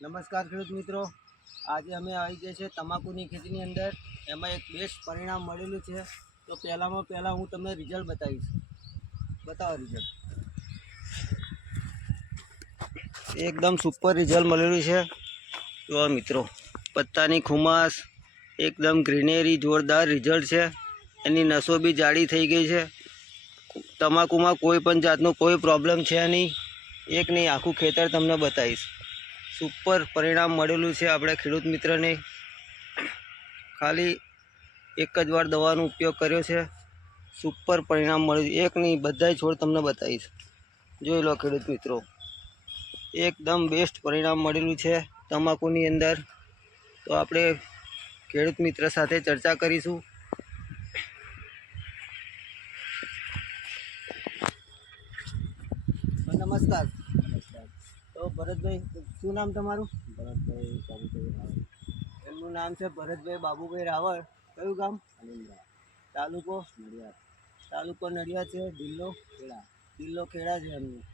નમસ્કાર ખેડૂત મિત્રો, આજે અમે આવી ગયા છે તમાકુની ખેતીની અંદર. એમાં એક બેસ્ટ પરિણામ મળેલું છે. તો પહેલાં હું તમને રિઝલ્ટ બતાવીશ. બતાવો રિઝલ્ટ. એકદમ સુપર રિઝલ્ટ મળેલું છે. તો મિત્રો, પત્તાની ખુમાસ એકદમ ગ્રીનરી જોરદાર રિઝલ્ટ છે. એની નસો બી જાડી થઈ ગઈ છે. તમાકુમાં કોઈ પણ જાતનો કોઈ પ્રોબ્લેમ છે નહીં. એક નહીં, આખું ખેતર તમને બતાવીશ. સુપર પરિણામ મળેલું છે આપણે ખેડૂત મિત્રને. ખાલી એક જ વાર દવાનો ઉપયોગ કર્યો છે. સુપર પરિણામ મળ્યું. એક નહીં, બધા છોડ તમને બતાવીશ. જોઈ લો ખેડૂત મિત્રો, એકદમ બેસ્ટ પરિણામ મળેલું છે તમાકુની અંદર. તો આપણે ખેડૂત મિત્ર સાથે ચર્ચા કરીશું. નમસ્કાર. તો ભરતભાઈ, શું નામ તમારું? ભરતભાઈ બાબુભાઈ રાવળ. એમનું નામ છે ભરતભાઈ બાબુભાઈ રાવળ. કયું ગામ? અલિન્દ્રા. તાલુકો? નડિયાદ. તાલુકો નડિયાદ છે. જિલ્લો? ખેડા. જિલ્લો ખેડા છે એમનું.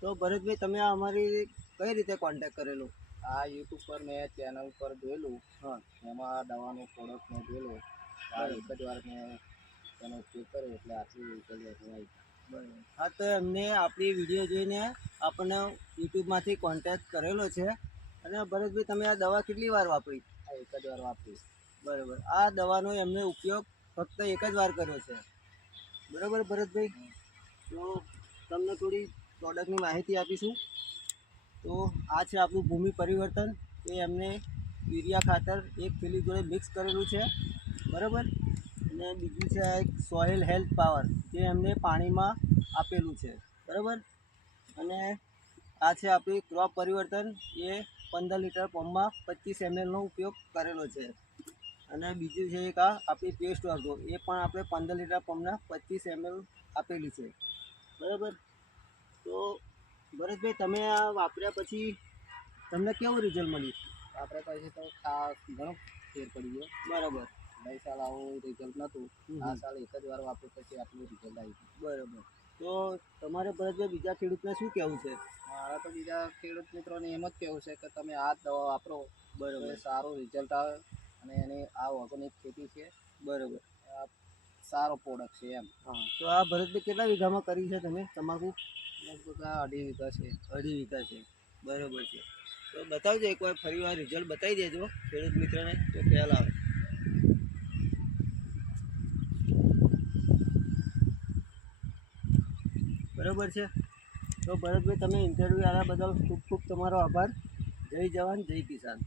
તો ભરતભાઈ, તમે અમારી કઈ રીતે કોન્ટેક્ટ કરેલો? આ યુટ્યુબ પર મેં ચેનલ પર જોયેલું. હા, એમાં દવાનો પ્રોડક્ટ મેં જોયેલો. આ એક જ વાર મેં તેનો ઉપયોગ કર્યો એટલે આટલી રિઝલ્ટ આવી. બરાબર. હા, તો એમને આપણી વિડીયો જોઈને આપણને યુટ્યુબમાંથી કોન્ટેક્ટ કરેલો છે. અને ભરતભાઈ, તમે આ દવા કેટલી વાર વાપરી? આ એક જ વાર વાપરીશ. બરાબર. આ દવાનો એમને ઉપયોગ ફક્ત એક જ વાર કર્યો છે. બરાબર ભરતભાઈ? તો તમને થોડી પ્રોડક્ટની માહિતી આપીશું. તો આ છે આપણું ભૂમિ પરિવર્તન. એ એમને યુરિયા ખાતર એક થેલી જોડે મિક્સ કરેલું છે. બરાબર. અને બીજું છે એક સોઇલ હેલ્થ પાવર, જે એમને પાણીમાં આપેલું છે. બરાબર. અને આ છે આપણી ક્રોપ પરિવર્તન. એ 15 લીટર પંપમાં 25 ml નો ઉપયોગ કરેલો છે. અને બીજું છે એક આ આપણી પેસ્ટ વર્ગો, એ પણ આપણે 15 લીટર પંપના 25 ml આપેલી છે. બરાબર. તો ભરતભાઈ, તમે આ વાપર્યા પછી તમને કેવું રિઝલ્ટ મળ્યું? આપણે પછી તો ખાસ ઘણો ફેર પડી ગયો. બરાબર. ગઈ સાલ આવું રિઝલ્ટ નહોતું. આ સાલ એક જ વાર વાપર્યું પછી આટલું રિઝલ્ટ આવી ગયું. બરાબર. તો તમારે ભરતભાઈ બીજા ખેડૂતને શું કહેવું છે? મારા તો બીજા ખેડૂત મિત્રોને એમ જ કહેવું છે કે તમે આ જ દવા વાપરો. બરાબર. સારું રિઝલ્ટ આવે. અને એની આ ઓર્ગેનિક ખેતી છે. બરાબર. આ સારો પ્રોડક્ટ છે એમ. હા, તો આ ભરતભાઈ કેટલા વીઘામાં કરી છે તમે તમાકુ? લગભગ આ 2.5 વીઘા છે. 2.5 વીઘા છે. બરાબર છે. તો બતાવજો એકવાર, ફરી વાર રિઝલ્ટ બતાવી દેજો ખેડૂત મિત્રને, તો ખ્યાલ આવે. બરાબર છે. તો ભરતભાઈ, તમે ઇન્ટરવ્યૂ આવ્યા બદલ ખૂબ ખૂબ તમારો આભાર. જય જવાન, જય કિસાન.